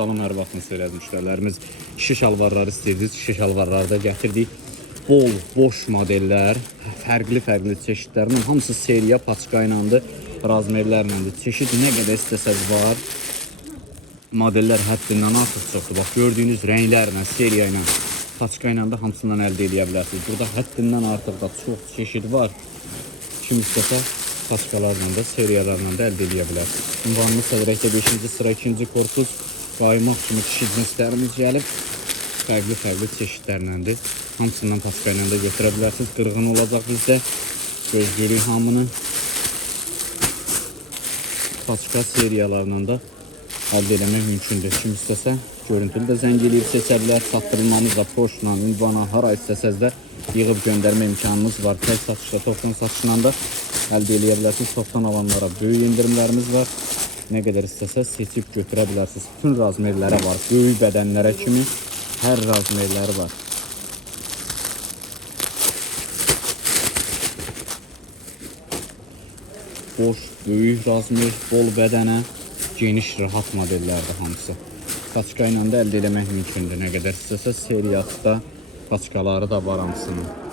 Salam, hər vaxtınız xeyirli müştərilərimiz. Şişə şalvarları istəyirsiniz. Şişə şalvarları da gətirdik. Bol, boş modellər, fərqli çeşidlərinin hamısı seriya paçka iləndir, razmerlərləndir. Çeşid nə qədər istəsəz var. Modellər həddindən artıq çoxdur. Bax, gördüyünüz rənglərlə, seriya ilə, paçka ilə də hamısından əldə edə bilərsiniz. Burada həddindən artıq da çox çeşid var. Kim istəsə paçkalarla da, seriyalarla da əldə edə bilərsiniz. Ünvanlı Sədrəkdə 5-ci sıra 2-ci korpus. Qaymaq kimi kişi cinslərimiz gəlib, fərqli çeşidlərləndir. Hamısından paçka ilə də götürə bilərsiniz. Qırğın olacaq bizdə. Gözləyirik hamını. Paçka seriyalarla da əldə eləmək mümkündür. Kim istəsə, görüntülü də zəng eləyib seçə bilər. Çatdırılmamız da poçtla, ünvana, hara istəsəz də yığıb göndərmə imkanımız var. Tək satışda, topdan satışla da əldə eləyə bilərsiniz. Topdan alanlara böyük indirimlərimiz var. Nə qədər istəsəz seçib götürə bilərsiniz. Bütün razmerlərə var. Böyük bədənlərə kimi hər razmerləri var. Boş, böyük razmer, bol bədənə, geniş, rahat modellərdir hamısı. Paçka ilə də əldə eləmək mümkündür. Nə qədər istəsəz seriyatda paçkaları da var hamısının.